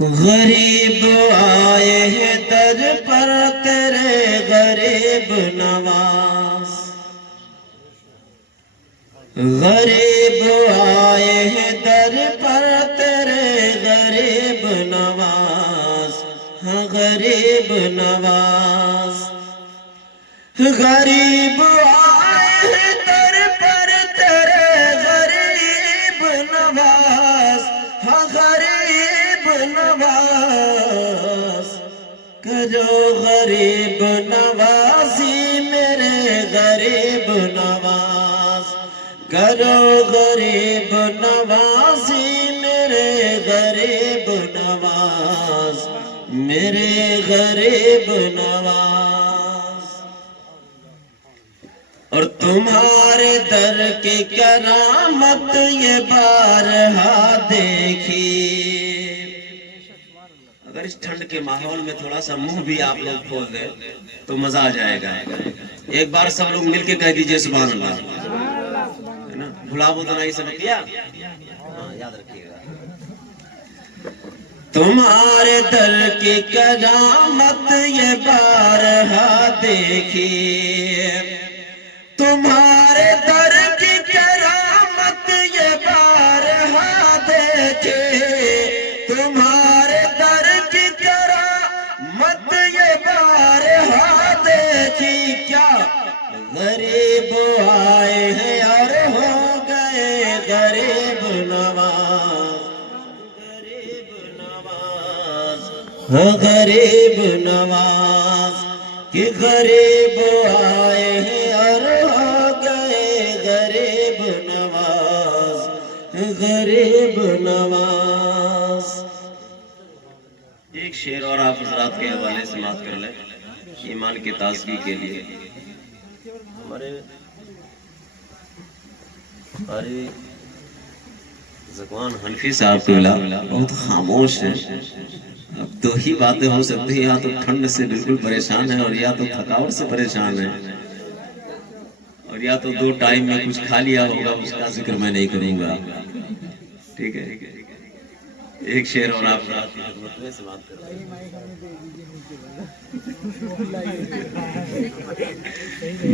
غریب آئے ہیں در پر تیرے غریب نواز، غریب آئے ہیں در پر تیرے غریب نواز، ہاں غریب نواز، غریب آئے ہیں در پر تیرے غریب نواز، ہاں غریب نواز، کرو غریب نوازی میرے غریب نواز، کرو غریب نوازی میرے غریب نواز، میرے غریب نواز۔ اور تمہارے در کی کرامت یہ بارہا دیکھی۔ اگر اس ٹھنڈ کے ماحول میں تھوڑا سا منہ بھی آپ لوگ کھول دیں تو مزہ آ جائے گا۔ ایک بار سب لوگ مل کے کہہ دیجئے سبحان اللہ، بھلابو تو نہیں سمجھ کیا، یاد رکھیے گا۔ تمہارے در کی کرامت یہ بارہا دیکھی، تمہارے در کی کرامت یہ بارہا دیکھی، تمہارے در کی کرامت یہ بارہا دیکھی۔ کیا غریب آئے ہیں اور ہو گئے غریب نواز، غریب نواز، ہاں غریب نواز، کہ غریب آئے ہیں اور ہو گئے غریب نواز، غریب نواز۔ ایک شعر اور آپ حضرات کے حوالے سماعت کر لیں ایمان کی تازگی کے لیے۔ ہمارے قاری زکوان حنفی صاحب کے بہت خاموش ہیں۔ اب دو ہی باتیں ہو سکتی ہیں، یا تو ٹھنڈ سے بالکل پریشان ہے اور یا تو تھکاوٹ سے پریشان ہے، اور یا تو دو ٹائم میں کچھ کھا لیا ہوگا، اس کا ذکر میں نہیں کروں گا، ٹھیک ہے۔ ایک شعر اور آپ رات کی خدمت میں سماعت کریں۔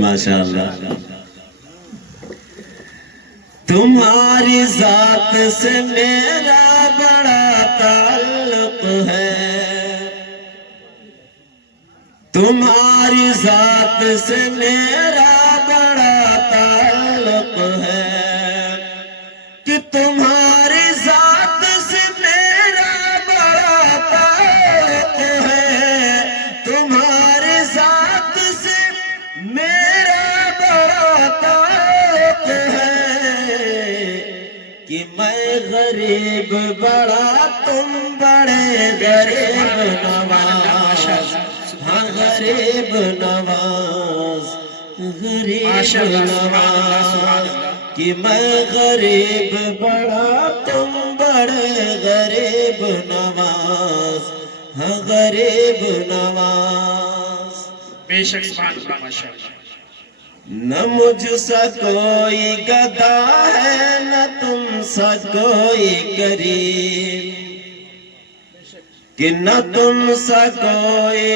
ماشاءاللہ۔ تمہاری ذات سے میرا بڑا تعلق ہے، تمہاری ذات سے میرا بڑا تعلق ہے، کہ تمہاری ذات سے میرا بڑا تعلق ہے، تمہاری ذات سے میرا بڑا تعلق ہے، کہ میں غریب بڑا تم بڑے غریب نواز، ہاں غریب نواز، غریب نواز، کہ میں غریب بڑا تم بڑے غریب نواز، ہاں غریب نواز۔ بے شک سبحان اللہ ماشاءاللہ۔ نہ مجھ سا کوئی گدا ہے نہ تم سا کوئی کریم، کہ نہ تم سا کوئی،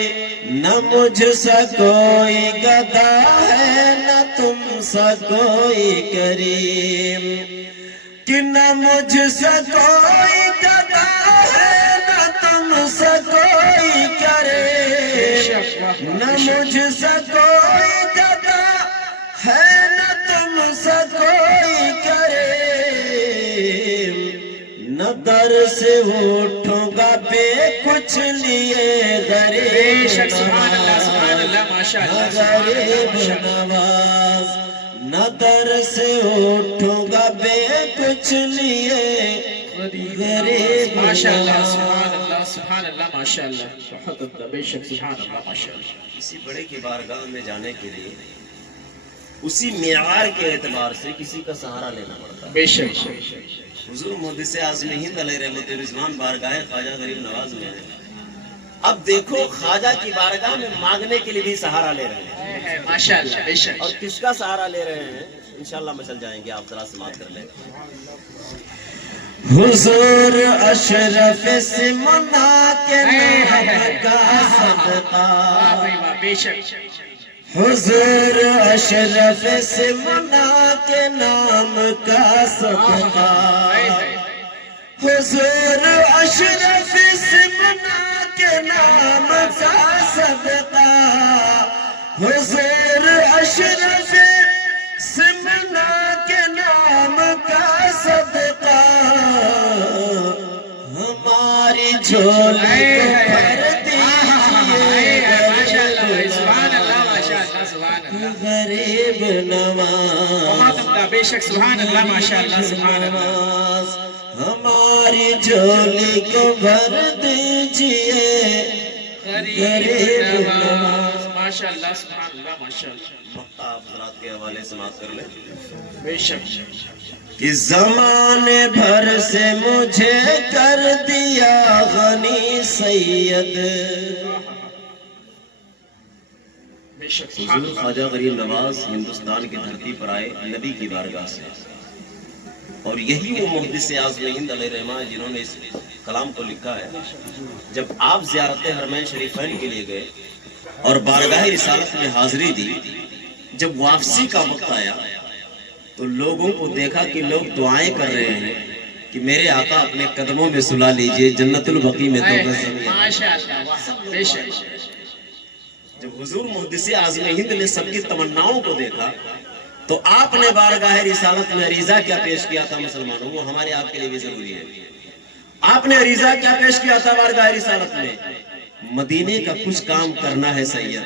نہ مجھ سا کوئی گدا ہے نہ تم سا کوئی کریم، کہ نہ مجھ سا کوئی گدا ہے نہ تم سا کوئی کریم، نہ مجھ سا کوئی گدا ہے نہ تم سا کوئی کریم، نہ در سے اٹھوں گا بے کچھ لیے غریب نواز، غریب نواز، نہ در سے اٹھوں گا بے کچھ لیے غریب ماشاءاللہ سبحان اللہ سبحان اللہ ماشاءاللہ، بہت عمدہ، بے شک سبحان اللہ ماشاءاللہ۔ کسی بڑے کی بارگاہ میں جانے کے لیے اسی معیار کے اعتبار سے کسی کا سہارا لینا پڑتا ہے۔ بے شک حضور محدث اعظم ہند علیہ رحمت رضوان بارگاہ خواجہ غریب نواز میں ہے۔ اب دیکھو خواجہ کی بارگاہ میں مانگنے کے لیے بھی سہارا لے رہے ہیں، ماشاءاللہ بے شک۔ اور کس کا سہارا لے رہے ہیں انشاءاللہ مچل جائیں گے، آپ ذرا سماعت کر لیں۔ حضور اشرف سے منا کے نام کا صدقہ، بے شک حضور اشرف سے منا کے نام کا صدقہ، حضور اشرف سے منا کے نام کا صدقہ، حضور اشرف سے منا کے نام کا صدقہ، ہماری جھولی کو بھر دیجئے غریب نواز، بے شک سبحان اللہ ماشاء اللہ سبحان اللہ، ہماری جھولی کو بھر دیجئے غریب نواز، ماشاء اللہ سبحان اللہ ماشاء اللہ، آپ حضرات کے حوالے سماعت کر لیں۔ بے شک کہ زمانے بھر سے مجھے کر دیا غنی سید، بے شک حضور خواجہ غریب نواز ہندوستان کی دھرتی پر آئے نبی کی بارگاہ سے، اور یہی وہ محدث اعظم ہند علیہ الرحمہ جنہوں نے اس کلام کو لکھا ہے۔ جب آپ زیارت حرمین شریفین کے لیے گئے اور بارگاہ رسالت میں حاضری دی، جب واپسی کا وقت آیا تو لوگوں کو دیکھا کہ لوگ دعائیں کر رہے ہیں کہ میرے آقا اپنے قدموں میں سلا لیجئے، جنت البقیع میں تو ماشاء اللہ، بے شک جب حضور محدث اعظم ہند نے سب کی تمناؤں کو دیکھا تو آپ نے بارگاہ رسالت میں عریضہ کیا پیش کیا تھا مسلمانوں، وہ ہمارے آپ کے لیے بھی ضروری ہے۔ آپ نے عریضہ کیا پیش کیا تھا بارگاہ رسالت میں؟ مدینے کا کچھ کام کرنا ہے سید،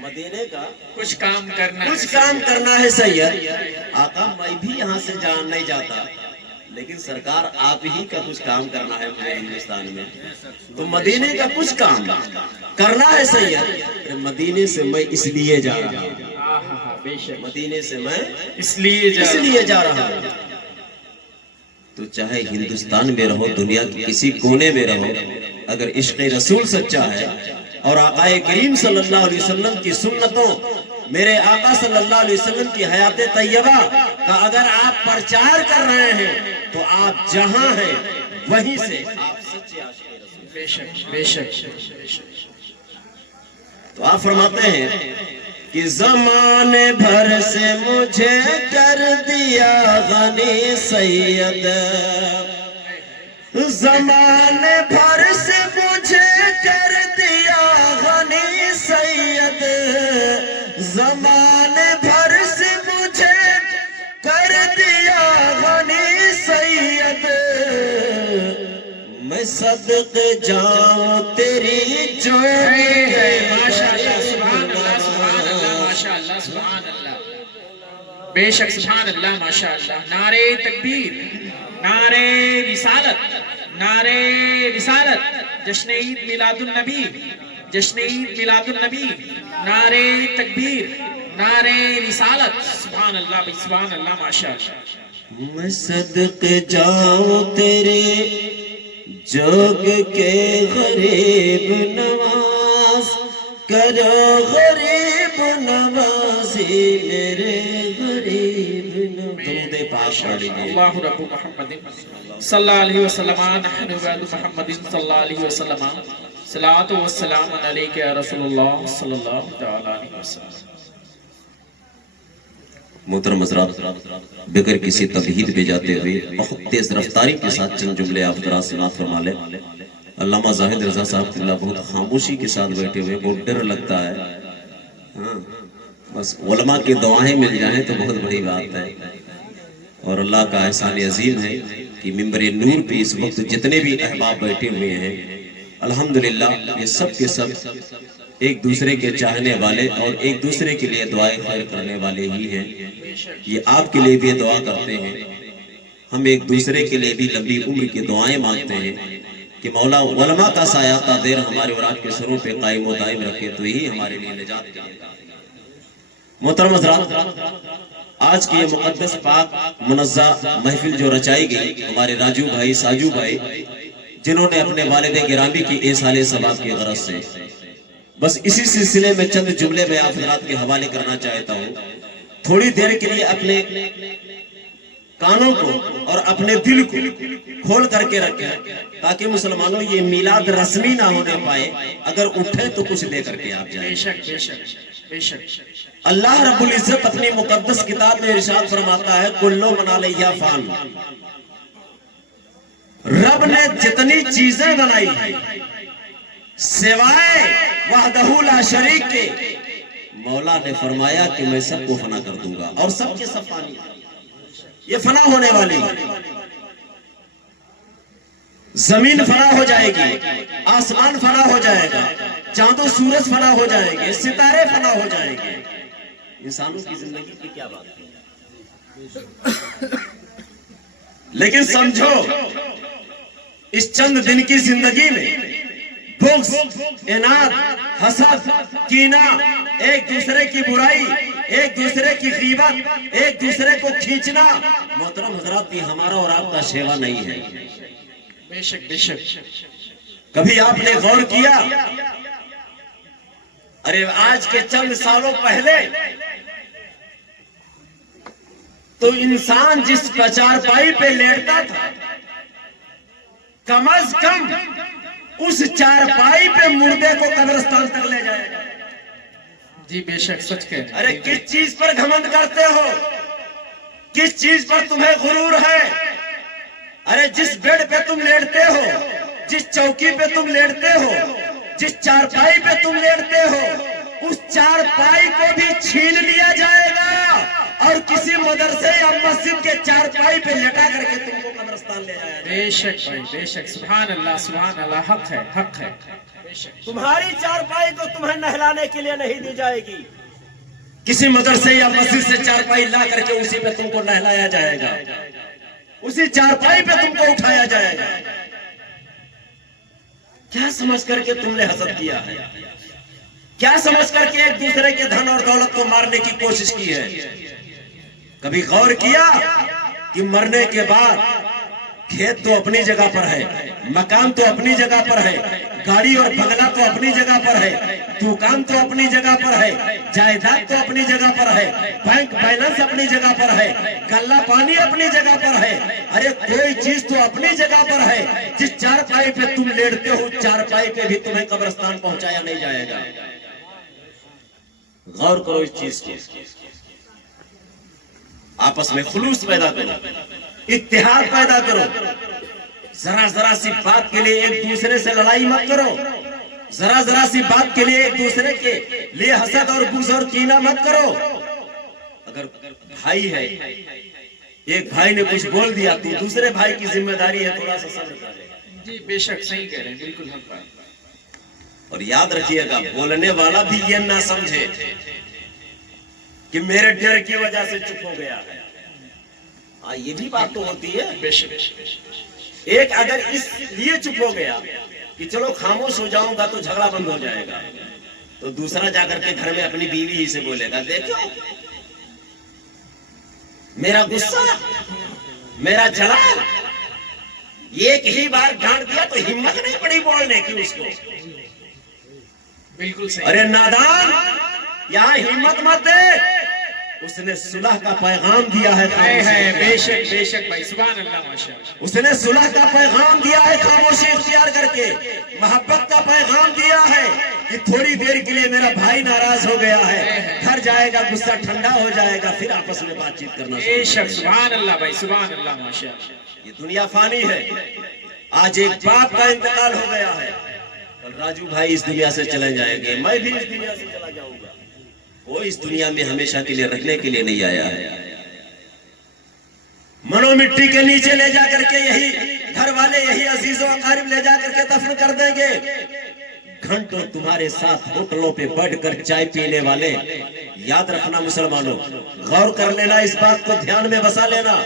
مدینے کا کچھ کام کرنا ہے سید۔ آقا میں بھی یہاں سے نہیں جاتا، لیکن سرکار آپ ہی کا کچھ کام کرنا ہے پورے ہندوستان میں، تو مدینے کا کچھ کام کرنا ہے سید۔ مدینے سے میں اس لیے جا رہا ہوں، مدینے سے میں اس لیے جا رہا ہوں۔ تو چاہے ہندوستان میں رہو، دنیا کے کسی کونے میں رہو، اگر عشق رسول سچا ہے اور آقا کریم صلی اللہ علیہ وسلم کی سنتوں، میرے آقا صلی اللہ علیہ وسلم کی حیات طیبہ کا اگر آپ پرچار کر رہے ہیں تو آپ جہاں ہیں وہیں سے آپ سچے عاشق رسول۔ بے شک بے شک بے شک۔ تو آپ فرماتے ہیں کہ زمانے بھر سے مجھے کر دیا غنی سید، زمانے بھر سے مجھے کر دیا غنی سید، زمانے بھر سے مجھے کر دیا غنی سید، میں صدقے جاؤں تیری جوڑی کے ماشاءاللہ سبحان اللہ سبحان اللہ ماشاء اللہ سبحان اللہ، بے شک سبحان اللہ ماشاء اللہ۔ نعرہ تکبیر، نعرہ رسالت، نعرہ رسالت، جشن عید میلاد النبی، جشن عید میلاد النبی، نعرہ تکبیر، نعرہ رسالت، سبحان اللہ سبحان اللہ ماشاء اللہ۔ میں صدقے جاؤں تیرے جوگ کے غریب نواز، کرو غریب نوازی میرے غریب نواز۔ درود پاک پڑھ لیجئے۔ اللہ رب محمد صلی اللہ علیہ وسلم، نحن بعد محمد صلی اللہ علیہ وسلم، صلاۃ و السلام علیک یا رسول اللہ صلی اللہ تعالی علیہ وسلم۔ محترم حضرات، بغیر کسی تمہید پہ جاتے ہوئے بہت تیز رفتاری کے ساتھ چند جملے آپ حضرات سماعت فرما لیں۔ علامہ زاہد رضا صاحب اللہ بہت خاموشی کے ساتھ بیٹھے ہوئے، بہت ڈر لگتا ہے، بس علماء کی دعائیں مل جائیں تو بہت بڑی بات ہے۔ اور اللہ کا احسان عظیم ہے کہ ممبر نور پہ اس وقت جتنے بھی احباب بیٹھے ہوئے ہیں، الحمدللہ یہ سب کے سب ایک دوسرے کے چاہنے والے اور ایک دوسرے کے لیے دعائیں خیر کرنے والے ہی ہیں۔ یہ آپ کے لیے بھی دعا کرتے ہیں، ہم ایک دوسرے کے لیے بھی لمبی عمر کی دعائیں مانگتے ہیں کہ مولا علماء کا سایہ تا دیر ہمارے اور آپ کے سروں پہ قائم و دائم رکھے، تو ہی ہمارے لیے نجات ہے۔ محترم حضرات، آج کی یہ مقدس پاک منزہ محفل جو رچائی گئی ہمارے راجو بھائی، ساجو بھائی، جنہوں نے اپنے والد گرامی کی ایصال ثواب کی غرض سے، بس اسی سلسلے میں چند جملے میں آپ حضرات کے حوالے کرنا چاہتا ہوں۔ تھوڑی دیر کے لیے اپنے کانوں کو اور اپنے دل کو کھول کر کے رکھیں تاکہ مسلمانوں یہ میلاد رسمی نہ ہونے پائے، اگر اٹھے تو کچھ لے کر کے آپ جائیں۔ بے شک بے شک بے شک۔ اللہ رب العزت اپنی مقدس کتاب میں ارشاد فرماتا ہے کلو من علیہ فان، رب نے جتنی چیزیں بنائی سوائے وحدہ لا شریک کے، مولا نے فرمایا کہ میں سب کو فنا کر دوں گا، اور سب کے سب فانی، یہ فنا ہونے والی، زمین فنا ہو جائے گی، آسمان فنا ہو جائے گا، چاند و سورج فنا ہو جائے گے، ستارے فنا ہو جائیں گے، انسانوں کی زندگی کی کیا بات ہے؟ لیکن سمجھو اس چند دن کی زندگی میں بغض، اناد، حسد، کینہ، ایک دوسرے کی برائی، ایک دوسرے کی غیبت، ایک دوسرے کو کھینچنا، محترم حضرات، یہ ہمارا اور آپ کا شیوا نہیں ہے۔ بے شک بے شک۔ کبھی آپ نے غور کیا، ارے آج کے چند سالوں پہلے تو انسان جس چارپائی پہ لیٹتا تھا، کم از کم اس چارپائی پہ مردے کو قبرستان تک لے جائے گا۔ جی بے شک، سچ کہہ رہے ہیں۔ ارے کس چیز پر گھمنڈ کرتے ہو؟ کس چیز پر تمہیں غرور ہے؟ ارے جس بیڈ پہ تم لیٹتے ہو، جس چوکی پہ تم لیٹتے ہو، جس چارپائی پہ تم لیٹتے ہو، اس چارپائی کو بھی چھین لیا جائے گا اور کسی مدرسے یا مسجد کے چارپائی پہ لٹا کر کے تم کو قبرستان لے جائے گا۔ بے شک بھائی بے شک، سبحان اللہ سبحان اللہ، حق ہے حق ہے۔ بے شک۔ تمہاری چارپائی کو تمہیں نہلانے کے لیے نہیں دی جائے گی، کسی مدرسے یا مسجد سے چارپائی لا کر کے اسی پہ تم کو نہلایا جائے گا، اسی چارپائی پہ تم کو اٹھایا جائے گا۔ کیا سمجھ کر کے تم نے حسد کیا ہے؟ کیا سمجھ کر کے ایک دوسرے کے دھن اور دولت کو مارنے کی کوشش کی ہے؟ کبھی غور کیا کہ مرنے کے بعد کھیت تو اپنی جگہ پر ہے، مکان تو اپنی جگہ پر ہے، گاڑی اور بنگلہ تو اپنی جگہ پر ہے، دکان تو اپنی جگہ پر ہے، جائیداد تو اپنی جگہ پر ہے، بینک بیلنس اپنی جگہ پر ہے، غلہ پانی اپنی جگہ پر ہے، ارے کوئی چیز تو اپنی جگہ پر ہے۔ جس چارپائی پہ تم لیٹتے ہو، چارپائی پہ بھی تمہیں قبرستان پہنچایا نہیں جائے گا۔ غور کرو اس چیز کی، آپس میں خلوص پیدا کرو، اتحاد پیدا کرو، ذرا ذرا سی بات کے لیے ایک دوسرے سے لڑائی مت کرو، ذرا ذرا سی بات کے لیے ایک دوسرے کے لیے حسد اور بغض اور کینہ مت کرو۔ اگر بھائی ہے، ایک بھائی نے کچھ بول دیا تو دوسرے بھائی کی ذمہ داری ہے تھوڑا سا صبر کرے۔ جی بے شک، صحیح کہہ رہے ہیں، بالکل حق بات۔ اور یاد رکھیے گا، بولنے والا بھی یہ نہ سمجھے کہ میرے ڈر کی وجہ سے چپ ہو گیا ہے۔ ہاں یہ بھی بات تو ہوتی ہے۔ بے شک۔ ایک اگر اس لیے چپ ہو گیا کہ چلو خاموش ہو جاؤں گا تو جھگڑا بند ہو جائے گا، تو دوسرا جا کر کے گھر میں اپنی بیوی ہی سے بولے گا، دیکھو میرا غصہ، میرا جلال، ایک ہی بار ڈانٹ دیا تو ہمت نہیں پڑی بولنے کی اس کو۔ بالکل صحیح۔ ارے نادان، یہاں ہمت مت دے، اس نے صلح کا پیغام دیا ہے۔ بے شک بے شک بھائی، سبحان اللہ، ماشاءاللہ۔ اس نے صلح کا پیغام دیا ہے، خاموشی اختیار کر کے محبت کا پیغام دیا ہے کہ تھوڑی دیر کے لیے میرا بھائی ناراض ہو گیا ہے، گھر جائے گا، غصہ ٹھنڈا ہو جائے گا، پھر آپس میں بات چیت کرنا۔ بے شک، سبحان اللہ بھائی، سبحان اللہ، ماشاءاللہ۔ یہ دنیا فانی ہے، آج ایک باپ کا انتقال ہو گیا ہے، کل راجو بھائی اس دنیا سے چلے جائیں گے، میں بھی اس دنیا سے چلا جاؤں گا۔ وہ اس دنیا میں ہمیشہ کے لیے رہنے کے لیے نہیں آیا ہے۔ منو مٹی کے نیچے لے جا کر کے یہی گھر والے، یہی عزیز و اقارب لے جا کر کے دفن کر دیں گے۔ گھنٹوں تمہارے ساتھ ہوٹلوں پہ بیٹھ کر چائے پینے والے، یاد رکھنا مسلمانوں، غور کر لینا، اس بات کو دھیان میں بسا لینا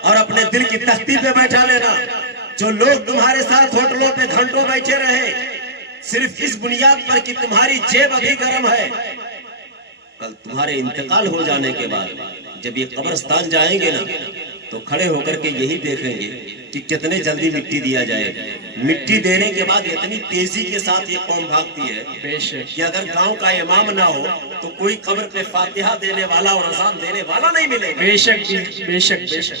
اور اپنے دل کی تختی پہ بیٹھا لینا، جو لوگ تمہارے ساتھ ہوٹلوں پہ گھنٹوں بیٹھے رہے صرف اس بنیاد پر کہ تمہاری جیب ابھی گرم ہے، کل تمہارے انتقال ہو جانے کے بعد جب یہ قبرستان جائیں گے نا تو کھڑے ہو کر کے یہی دیکھیں گے کہ کتنے جلدی مٹی دیا جائے گا۔ مٹی دینے کے بعد اتنی تیزی کے ساتھ یہ قوم بھاگتی ہے کہ اگر گاؤں کا امام نہ ہو تو کوئی قبر پہ فاتحہ دینے والا اور اذان دینے والا نہیں ملے گا۔ بے شک بے شک بے شک۔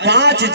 5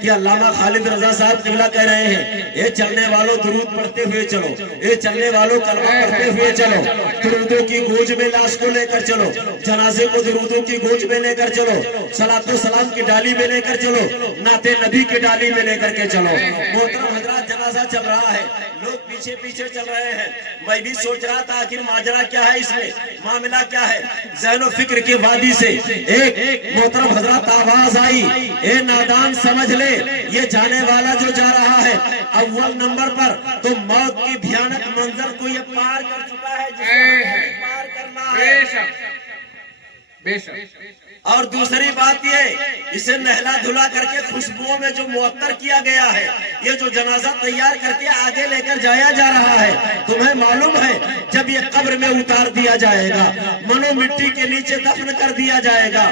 کہ علامہ خالد رضا صاحب قبلہ کہہ رہے ہیں اے چلنے والوں درود پڑھتے ہوئے چلو، اے چلنے والوں کلمہ پڑھتے ہوئے چلو، درودوں کی گونج میں لاش کو لے کر چلو، جنازے کو درودوں کی گونج میں لے کر چلو، صلاۃ و سلام کی ڈالی میں لے کر چلو، نعت نبی کی ڈالی میں لے کر کے چلو۔ محترم حضرات، جنازہ چل رہا ہے، لوگ پیچھے پیچھے چل رہے ہیں۔ میں بھی سوچ رہا تھا آخر ماجرا کیا ہے، اس میں معاملہ کیا ہے۔ ذہن و فکر کی وادی سے ایک محترم حضرات آواز آئی، اے نادان سمجھ لے یہ جانے والا جو جا رہا ہے اول نمبر پر تو موت کی بھیانک منظر کو یہ پار کر چکا ہے جسے پار کرنا ہے۔ بے شک۔ اور دوسری بات یہ، اسے نہلا دھلا کر کے خوشبوؤں میں جو معطر کیا گیا ہے، یہ جو جنازہ تیار کر کے آگے لے کر جایا جا رہا ہے، تمہیں معلوم ہے جب یہ قبر میں اتار دیا جائے گا، منو مٹی کے نیچے دفن کر دیا جائے گا،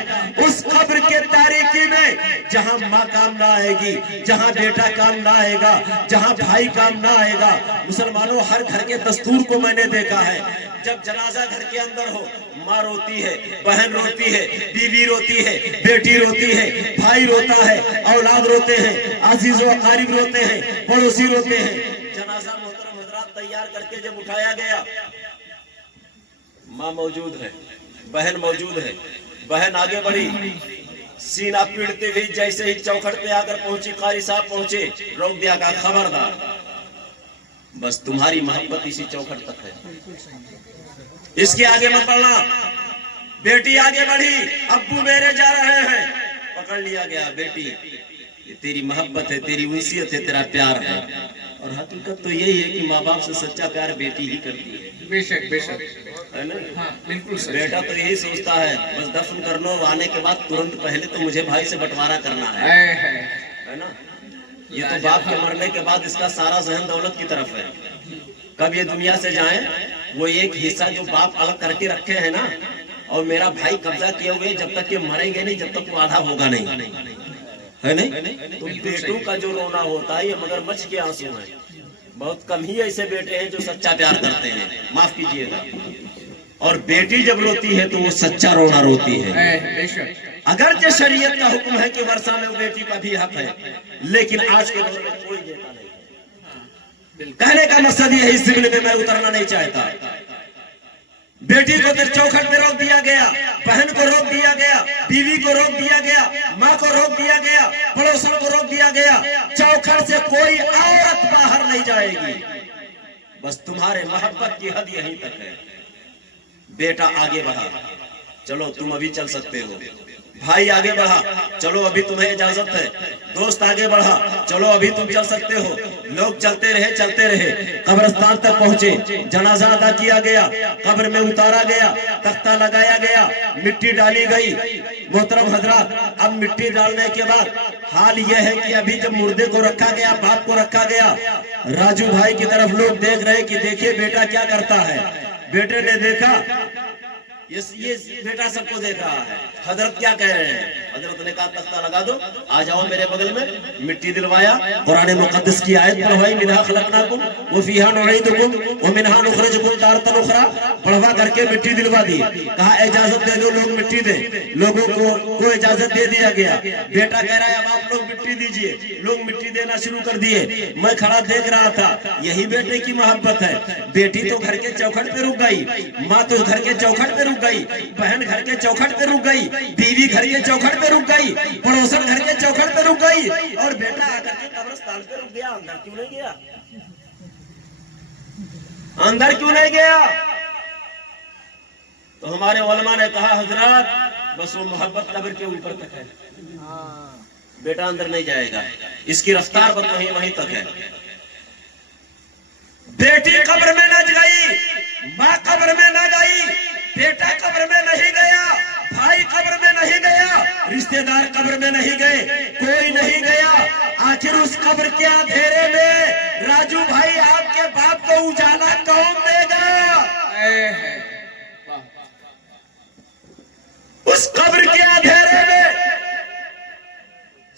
اس قبر کے تاریکی میں جہاں ماں کام نہ آئے گی، جہاں بیٹا کام نہ آئے گا، جہاں بھائی کام نہ آئے گا۔ مسلمانوں، ہر گھر کے دستور کو میں نے دیکھا ہے، جب جنازہ گھر کے اندر ہو، ماں روتی ہے، بہن روتی ہے، بیوی روتی ہے، بیٹی روتی ہے، بھائی روتا ہے، اولاد روتے ہیں، عزیز و اقارب روتے ہیں، پڑوسی روتے ہیں۔ جنازہ محترم حضرات تیار کر کے جب اٹھایا گیا، ماں موجود ہے، بہن موجود ہے، بہن آگے بڑھی، سینہ پیڑتے ہوئی جیسے ہی چوکھٹ پہ آ کر پہنچی، قاری صاحب پہنچے، روک دیا، کہا خبردار، بس تمہاری محبت اسی چوکھٹ تک ہے، اس کے آگے مت بڑھنا۔ بیٹی آگے بڑھی، ابو میرے جا رہے ہیں، پکڑ لیا گیا، بیٹی یہ تیری محبت ہے، تیری انسیت ہے، تیرا پیار ہے۔ اور حقیقت تو یہی ہے کہ ماں باپ سے سچا پیار بیٹی ہی کرتی ہے۔ بے شک بے شک، ہے نا؟ ہاں بالکل صحیح۔ بیٹا تو یہی سوچتا ہے بس دفن کرنا، آنے کے بعد ترنت پہلے تو مجھے بھائی سے بٹوارا کرنا ہے، ہے نا؟ یہ تو باپ کے مرنے کے بعد اس کا سارا ذہن دولت کی طرف ہے۔ کب یہ دنیا سے جائیں، وہ ایک حصہ جو باپ الگ کر کے رکھے ہیں نا، اور میرا بھائی قبضہ کیے ہوئے، جب تک یہ مریں گے نہیں، جب تک وہ آدھا ہوگا نہیں، ہے نہیں؟ تو بیٹوں کا جو رونا ہوتا ہے یہ مگر مچھ کے آنسو ہیں۔ بہت کم ہی ایسے بیٹے ہیں جو سچا پیار کرتے ہیں، معاف کیجئے گا۔ اور بیٹی جب روتی ہے تو وہ سچا رونا روتی ہے۔ بے شک۔ اگرچہ شریعت کا حکم ہے کہ ورثہ میں بیٹی کا بھی حق ہے، لیکن آج کے دور میں کوئی دیتا نہیں۔ کہنے کا مقصد یہ ہے، اس ضمن میں میں اترنا نہیں چاہتا۔ بیٹی کو پھر چوکھٹ پہ روک دیا گیا، بہن کو روک دیا گیا، بیوی کو روک دیا گیا، ماں کو روک دیا گیا، پڑوسن کو روک دیا گیا۔ چوکھٹ سے کوئی عورت باہر نہیں جائے گی، بس تمہارے محبت کی حد یہیں تک ہے۔ بیٹا آگے بڑھا، چلو تم ابھی چل سکتے ہو۔ بھائی آگے بڑھا، چلو ابھی تمہیں اجازت ہے۔ دوست آگے بڑھا، چلو ابھی تم چل سکتے ہو۔ لوگ چلتے رہے چلتے رہے، قبرستان تک پہنچے، جنازہ ادا کیا گیا، قبر میں اتارا گیا، تختہ لگایا گیا، مٹی ڈالی گئی۔ محترم حضرات، اب مٹی ڈالنے کے بعد حال یہ ہے کہ ابھی جب مردے کو رکھا گیا، باپ کو رکھا گیا، راجو بھائی کی طرف لوگ دیکھ رہے کہ دیکھیے بیٹا کیا کرتا ہے۔ بیٹے نے دیکھا، یہ بیٹا سب کو دیکھ رہا ہے، حضرت کیا کہہ رہے ہیں؟ حضرت نے کہا تختہ لگا دو، آ جاؤ میرے بغل میں۔ مٹی دلوایا، قرآن مقدس کی آیت پڑھوائی، منہا خلقناکم وفیہا نعیدکم ومنہا نخرجکم تارۃ اخری، پڑھوا کر کے مٹی دلوا دی۔ کہا اجازت دے دو، لوگ مٹی دیں۔ لوگوں کو اجازت دے دیا گیا۔ بیٹا کہہ رہا ہے اب آپ لوگ مٹی دیجئے، لوگ مٹی دینا شروع کر دیے۔ میں کھڑا دیکھ رہا تھا، یہی بیٹے کی محبت ہے۔ بیٹی تو گھر کے چوکھٹ پہ رک گئی، ماں تو گھر کے چوکھٹ پہ رک گئی، بہن گھر کے چوکھٹ پہ رک گئی، بیوی گھر کے چوکھٹ پہ رک گئی، پڑوسن گھر کے چوکھٹ پہ رک گئی، اور بیٹا آ کر کے قبرستان پہ رک گیا۔ اندر کیوں نہیں گیا؟ اندر کیوں نہیں گیا؟ تو ہمارے علماء نے کہا حضرات بس وہ محبت قبر کے اوپر تک ہے، بیٹا اندر نہیں جائے گا، اس کی رفتار بس وہیں تک ہے۔ بیٹی قبر میں نہ گئی، ماں قبر میں نہ گئی، بیٹا قبر میں نہیں گیا، بھائی قبر میں نہیں گیا، رشتہ دار قبر میں نہیں گئے، کوئی نہیں گیا۔ آخر اس قبر کے اندھیرے میں راجو بھائی آپ کے باپ کو اجالا کون دے گا؟ اس قبر کے اندھیرے میں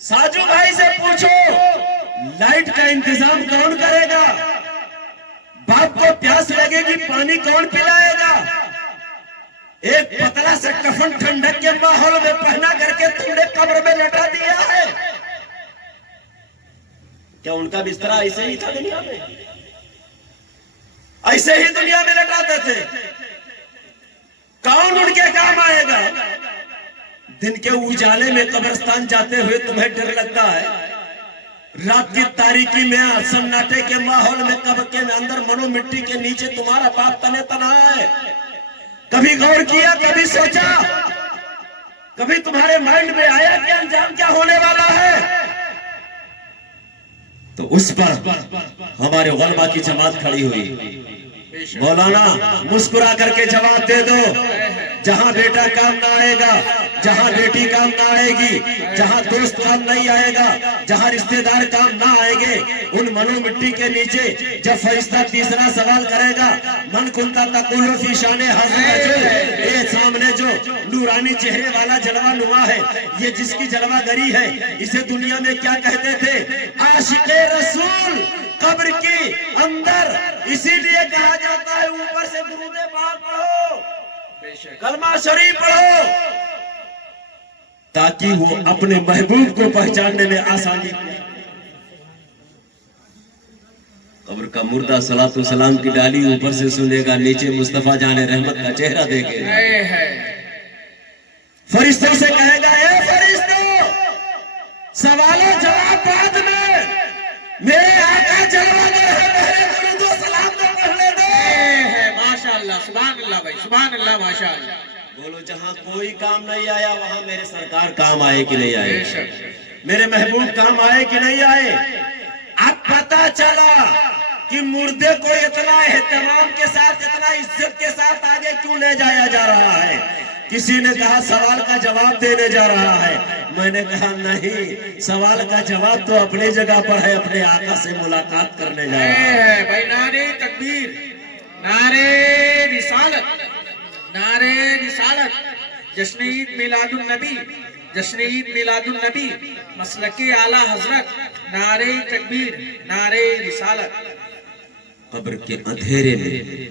ساجو بھائی سے پوچھو لائٹ کا انتظام کون کرے گا؟ باپ کو پیاس لگے گی، پانی کون پلائے گا؟ ایک پتلا سے کفن ٹھنڈک کے ماحول میں پہنا کر کے تم نے قبر میں لٹا دیا ہے. کیا ان کا بستر ایسے ہی تھا دنیا میں؟ ایسے ہی دنیا میں لٹاتے تھے. کون ان کے کام آئے گا؟ دن کے اجالے میں قبرستان جاتے ہوئے تمہیں ڈر لگتا ہے. رات کی تاریکی میں سناٹے کے ماحول میں قبر کے اندر منو مٹی کے نیچے تمہارا باپ تنے تنہا ہے. کبھی غور کیا، کبھی سوچا، کبھی تمہارے مائنڈ میں آیا کہ انجام کیا ہونے والا ہے؟ تو اس پر ہمارے علماء کی جماعت کھڑی ہوئی. مولانا مسکرا کر کے جواب دے دو. جہاں بیٹا کام نہ آئے گا، جہاں بیٹی کام نہ آئے گی، جہاں دوست کام نہیں آئے گا، جہاں رشتہ دار کام نہ آئے گے، ان منو مٹی کے نیچے جب فرشتہ تیسرا سوال کرے گا، من کنتا تقول فی شان حضرت، یہ سامنے جو نورانی چہرے والا جلوہ نما ہے، یہ جس کی جلوہ گری ہے، اسے دنیا میں کیا کہتے تھے؟ عاشق رسول. قبر کی اندر اسی لیے کہا جاتا ہے اوپر سے درود پاک پڑھو، کلمہ شریف پڑھو، تاکہ وہ اپنے محبوب کو پہچاننے میں آسانی ہو. قبر کا مردہ صلاۃ والسلام کی ڈالی اوپر سے سنے گا، نیچے مصطفیٰ جان رحمت کا چہرہ دیکھے گا. فرشتوں سے کہے گا، اے فرشتوں، سوال و جواب بعد میں، میرے آقا جلوہ گر ہے، پہلے درود و سلام تو پڑھنے دو. ماشاءاللہ، سبحان اللہ بھائی، سبحان اللہ، ماشاءاللہ. بولو جہاں کوئی کام نہیں آیا وہاں میرے سرکار کام آئے کہ نہیں آئے؟ میرے محبوب کام آئے کہ نہیں آئے؟ اب پتا چلا کہ مردے کو اتنا اہتمام کے ساتھ، اتنا عزت کے ساتھ آگے کیوں لے جایا جا رہا ہے. کسی نے کہا سوال کا جواب دینے جا رہا ہے. میں نے کہا نہیں، سوال کا جواب تو اپنی جگہ پر ہے، اپنے آقا سے ملاقات کرنے جا رہا ہے. بھائی نعرے تکبیر، نعرے رسالت، نعرے رسالت، جشن عید میلاد النبی، جشن عید میلاد النبی، مسلک اعلیٰ حضرت، نعرے تکبیر، نعرے رسالت. قبر کے اندھیرے میں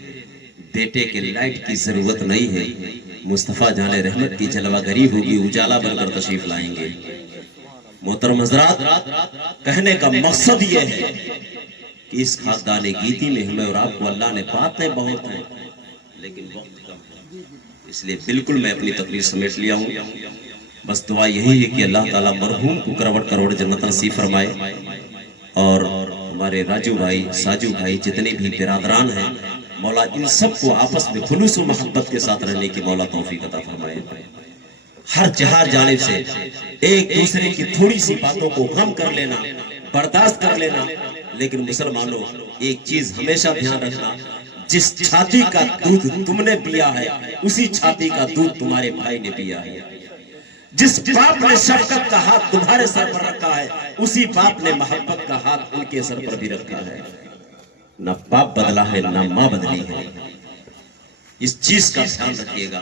بیٹے کے لائٹ کی ضرورت نہیں ہے. مصطفیٰ جان رحمت کی جلوہ گری ہوگی، اجالا بن کر تشریف لائیں گے. محترم حضرات، کہنے کا مقصد یہ ہے کہ اس خاندان گیتی میں ہمیں اور آپ کو اللہ نے باتیں بہت ہیں لیکن وقت کم ہے، اس لیے بالکل میں اپنی تقریر سمیٹ لیا ہوں. بس دعا یہی ہے کہ اللہ تعالیٰ مرحوم کو کروڑ کروڑ جنت نصیب فرمائے، اور ہمارے راجو بھائی، ساجو بھائی، جتنے بھی برادران ہیں، مولا ان سب کو آپس میں خلوص و محبت کے ساتھ رہنے کی مولا توفیق عطا فرمائے. ہر جہار جانب سے ایک دوسرے کی تھوڑی سی باتوں کو غم کر لینا، برداشت کر لینا. لیکن مسلمانوں ایک چیز ہمیشہ دھیان رکھنا، جس چھاتی کا دودھ تم نے پیا ہے اسی چھاتی کا دودھ تمہارے بھائی نے پیا ہے. جس باپ نے شفقت کا ہاتھ تمہارے سر پر رکھا ہے اسی باپ نے محبت کا ہاتھ ان کے سر پر بھی رکھا ہے. نہ باپ بدلا ہے نہ ماں بدلی ہے. اس چیز کا دھیان رکھیے گا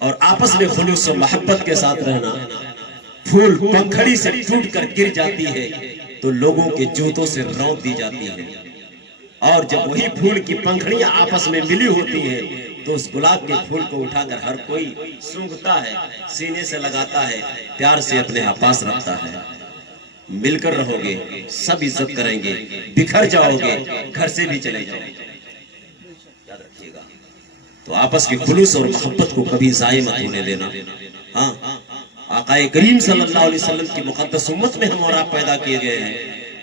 اور آپس میں خلوص و محبت کے ساتھ رہنا. پھول پنکھڑی سے ٹوٹ کر گر جاتی ہے تو لوگوں کے جوتوں سے رونت دی جاتی ہے، اور جب وہی پھول کی پنکھڑیاں آپس میں ملی ہوتی ہیں تو اس گلاب کے پھول کو اٹھا کر ہر کوئی سونگھتا ہے، سینے سے لگاتا ہے، پیار سے اپنے پاس رکھتا ہے. مل کر رہو گے سب عزت کریں گے، بکھر جاؤ گے گھر سے بھی چلے جاؤ گے. یاد رکھیے گا. تو آپس کے خلوص اور محبت کو کبھی ضائع مت ہونے دینا. ہاں، آقا کریم صلی اللہ علیہ وسلم کی مقدس امت میں ہم اور آپ پیدا کیے گئے ہیں.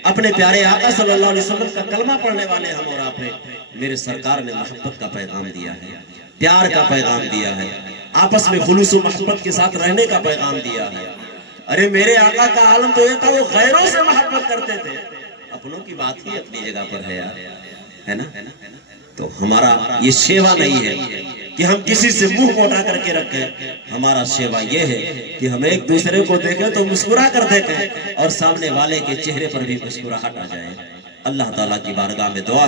اپنے پیارے آقا صلی اللہ علیہ وسلم کا کلمہ پڑھنے والے ہم اور آپ ہیں. میرے سرکار نے محبت کا پیغام دیا ہے، پیار کا پیغام دیا ہے، آپس میں خلوص و محبت کے ساتھ رہنے کا پیغام دیا ہے. ارے میرے آقا کا عالم تو یہ تھا وہ غیروں سے محبت کرتے تھے. اپنوں کی بات ہی اپنی جگہ پر ہے یار، ہے نا. تو ہمارا یہ شیوا نہیں ہے کہ ہم کسی سے منہ موٹا کر کے رکھیں. ہمارا شیوا یہ ہے کہ ہم ایک دوسرے کو دیکھیں تو مسکرا کر دیکھیں اور سامنے والے کے چہرے پر بھی مسکراہٹ آ جائے. اللہ تعالیٰ کی بارگاہ میں دعا